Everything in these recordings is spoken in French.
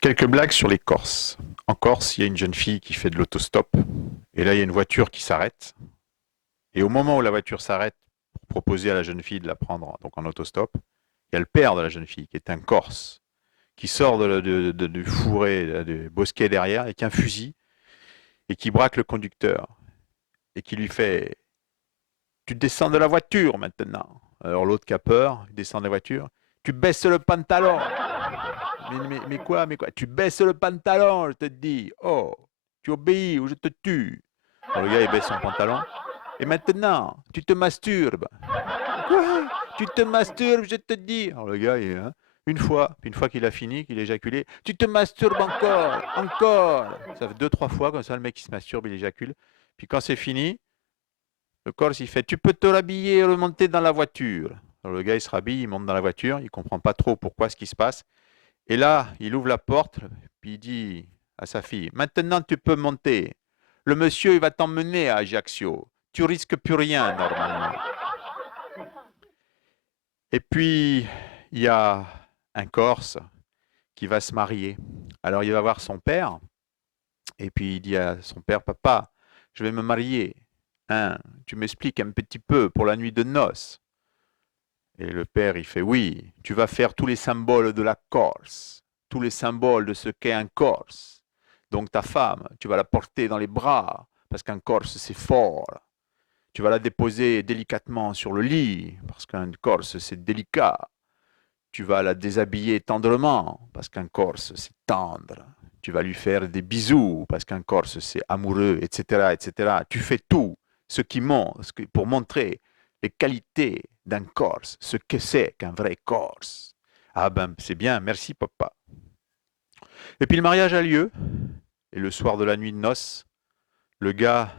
Quelques blagues sur les Corses. En Corse, il y a une jeune fille qui fait de l'autostop. Et là, il y a une voiture qui s'arrête. Et au moment où la voiture s'arrête pour proposer à la jeune fille de la prendre donc en autostop, il y a le père de la jeune fille, qui est un Corse, qui sort du fourré, du bosquet derrière, avec un fusil, et qui braque le conducteur. Et qui lui fait: Tu descends de la voiture maintenant. Alors l'autre qui a peur, il descend de la voiture. Tu baisses le pantalon. Mais quoi? Tu baisses le pantalon, je te dis. Oh, tu obéis ou je te tue. Alors le gars, il baisse son pantalon. Et maintenant, tu te masturbes. Quoi? Tu te masturbes, je te dis. Alors le gars, une fois qu'il a fini, qu'il a éjaculé, tu te masturbes encore, encore. Ça fait deux, trois fois comme ça, le mec il se masturbe, il éjacule. Puis quand c'est fini, le Corse il fait: Tu peux te rhabiller et remonter dans la voiture. Alors le gars il se rhabille, il monte dans la voiture, il comprend pas trop pourquoi ce qui se passe. Et là, il ouvre la porte, puis il dit à sa fille: Maintenant tu peux monter. Le monsieur il va t'emmener à Ajaccio. Tu risques plus rien normalement. Et puis, il y a un Corse qui va se marier. Alors, il va voir son père, et puis il dit à son père: Papa, je vais me marier. Hein, tu m'expliques un petit peu pour la nuit de noces. Et le père, il fait: Oui, tu vas faire tous les symboles de la Corse, tous les symboles de ce qu'est un Corse. Donc, ta femme, tu vas la porter dans les bras, parce qu'un Corse, c'est fort. Tu vas la déposer délicatement sur le lit, parce qu'un Corse, c'est délicat. Tu vas la déshabiller tendrement, parce qu'un Corse, c'est tendre. Tu vas lui faire des bisous, parce qu'un Corse, c'est amoureux, etc., etc. Tu fais tout ce qui montre, pour montrer les qualités d'un Corse, ce que c'est qu'un vrai Corse. Ah ben, c'est bien, merci papa. Et puis le mariage a lieu, et le soir de la nuit de noces, le gars,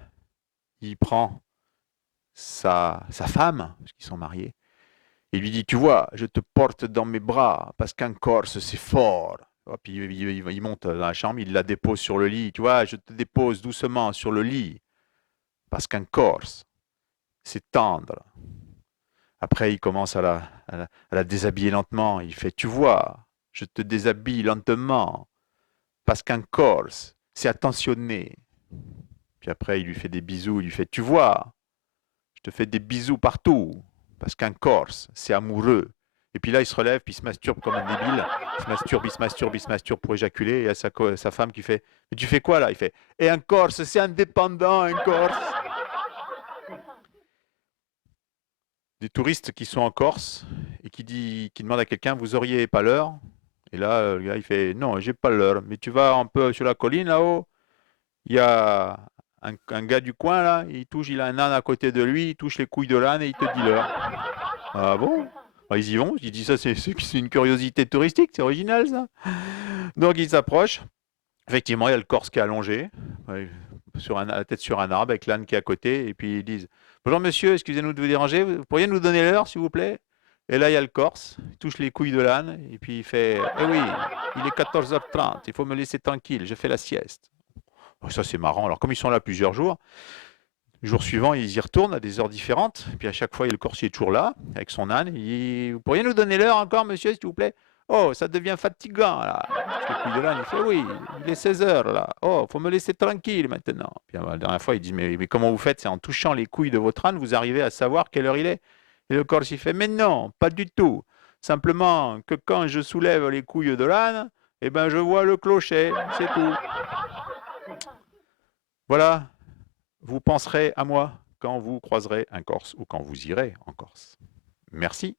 il prend sa femme, parce qu'ils sont mariés. Il lui dit: Tu vois, je te porte dans mes bras parce qu'un Corse, c'est fort. Oh, puis il monte dans la chambre, il la dépose sur le lit. Tu vois, je te dépose doucement sur le lit parce qu'un Corse, c'est tendre. Après, il commence à la déshabiller lentement. Il fait: Tu vois, je te déshabille lentement parce qu'un Corse, c'est attentionné. Puis après, il lui fait des bisous. Il lui fait: Tu vois, je te fais des bisous partout parce qu'un Corse, c'est amoureux. Et puis là, il se relève, puis il se masturbe comme un débile. Il se masturbe, il se masturbe, il se masturbe pour éjaculer. Et il y a sa femme qui fait: Mais tu fais quoi là? Il fait: Et un Corse, c'est indépendant, un Corse. Des touristes qui sont en Corse et qui demandent à quelqu'un: Vous auriez pas l'heure? Et là, le gars, il fait: Non, j'ai pas l'heure. Mais tu vas un peu sur la colline là-haut. Il y a un gars du coin là. Il a un âne à côté de lui. Il touche les couilles de l'âne et il te dit l'heure. Ah bon? Ah, ils y vont. Il dit: Ça, c'est une curiosité touristique. C'est original ça. Donc ils s'approchent. Effectivement, il y a le Corse qui est allongé, ouais, la tête sur un arbre, avec l'âne qui est à côté, et puis ils disent: Bonjour monsieur, excusez-nous de vous déranger, vous pourriez nous donner l'heure s'il vous plaît? Et là, il y a le Corse, il touche les couilles de l'âne, et puis il fait: Eh oui, il est 14h30, il faut me laisser tranquille, je fais la sieste. Oh, ça, c'est marrant. Alors, comme ils sont là plusieurs jours, le jour suivant, ils y retournent à des heures différentes, et puis à chaque fois, le Corse il est toujours là, avec son âne. Il dit: Vous pourriez nous donner l'heure encore, monsieur, s'il vous plaît? Oh, ça devient fatigant, là. Il touche les couilles de l'âne, il fait: Oui, il est 16 heures, là. Oh, faut me laisser tranquille maintenant. Puis la dernière fois, il dit: Mais comment vous faites? C'est en touchant les couilles de votre âne, vous arrivez à savoir quelle heure il est? Et le Corse, il fait: Mais non, pas du tout. Simplement que quand je soulève les couilles de l'âne, eh ben, je vois le clocher, c'est tout. Voilà, vous penserez à moi quand vous croiserez un Corse ou quand vous irez en Corse. Merci.